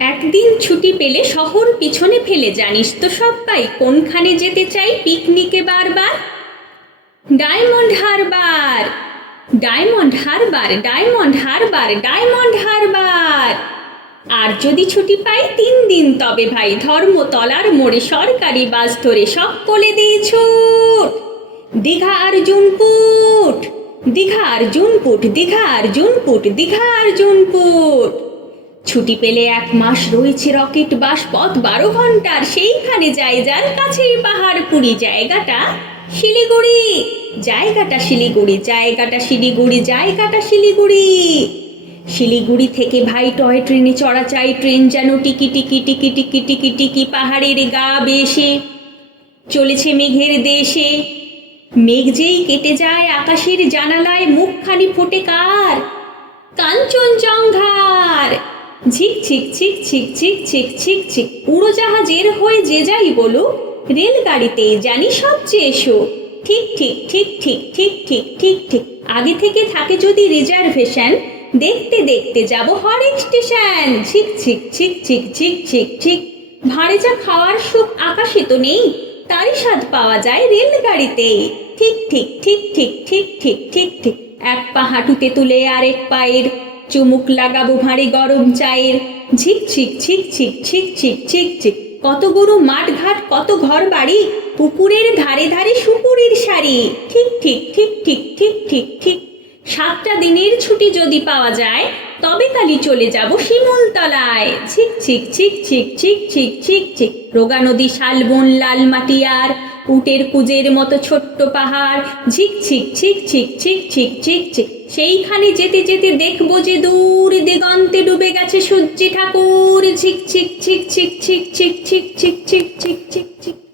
একদিন ছুটি পেলে শহর পিছনে ফেলে জানিস তো সবাই কোনখানে যেতে চাই, পিকনিকে বারবার? Diamond Harbour Diamond Harbour Diamond Harbour Diamond Harbour. আর যদি ছুটি পাই, তিন দিন তবে ভাই ধর্মতলার মোড়ে, সরকারি বাস ধরে সকলে দিয়ে ছুট। দীঘা অর্জুনপুট দীঘা অর্জুনপুট দীঘা অর্জুনপুট দীঘা অর্জুনপুট ছুটি পেলে এক মাস রয়েছে রকেট বাস, পথ বারো ঘণ্টার। সেইখানে যায় যার কাছেই পাহাড় পুরী জায়গাটা শিলিগুড়ি। জায়গাটা শিলিগুড়ি জায়গাটা শিলিগুড়ি জায়গাটা শিলিগুড়ি। শিলিগুড়ি থেকে ভাই টয় ট্রেনে চড়া চাই ট্রেন যেন টিকি টিকি টিকি টিকি টিকি টিকি পাহাড়ের গা বেশে চলেছে মেঘের দেশে। মেঘ যেই কেটে যায় আকাশের জানালায় মুখখানি ফোটে কার? কাঞ্চনজঙ্ঘার। ঝিক ঝিক ঝিক ঝিক ঝিক ঝিক ঝিক উড়োজাহাজের হয়ে যে যাই বলুক রেলগাড়িতে জানি সবচেয়ে এসো ঠিক ঠিক ঠিক ঠিক ঠিক ঠিক ঠিক ঠিক আগে থেকে থাকে যদি রিজার্ভেশন দেখতে দেখতে যাব হরেক স্টেশন ঝিক ঝিক ঝিক ঝিক ঝিক ঝিক ঝিক ভাঁড়ে যা খাওয়ার সুখ আকাশে তো নেই তারই স্বাদ পাওয়া যায় রেলগাড়িতে ঠিক ঠিক ঠিক ঠিক ঠিক ঠিক ঠিক ঠিক এক পা হাঁটুতে তুলে আরেক পায়ের চুমুক লাগাবো ভারী গরম চায়ের। ঝিক ঝিক ঝিক ঝিক ঝিক ঝিক ঝিক ঝিক। কত গরু মাঠ ঘাট কত ঘর বাড়ি পুকুরের ধারে ধারে সুপুরির শাড়ি। ঠিক ঠিক ঠিক ঠিক ঠিক ঠিক ঠিক। সাতটা দিনের ছুটি যদি পাওয়া যায় তবে কালি চলে যাব শিমুলতলায় ছিক ছিক ছিক ছিক ছিক ছিক ছিক ছিক রোগা নদী শালবন লাল মাটিয়ার উটের কুজের মতো ছোট্ট পাহাড় ঝিক ছিক ছিক ছিক ছিক ছিক ছিক ছিক সেইখানে যেতে যেতে দেখব যে দূর দিগন্তে ডুবে গেছে সূর্যি ঠাকুর ঝিক ছিক ছিক ছিক ছিক ছিক ছিক ছিক ছিক ছিক ছিক ছিক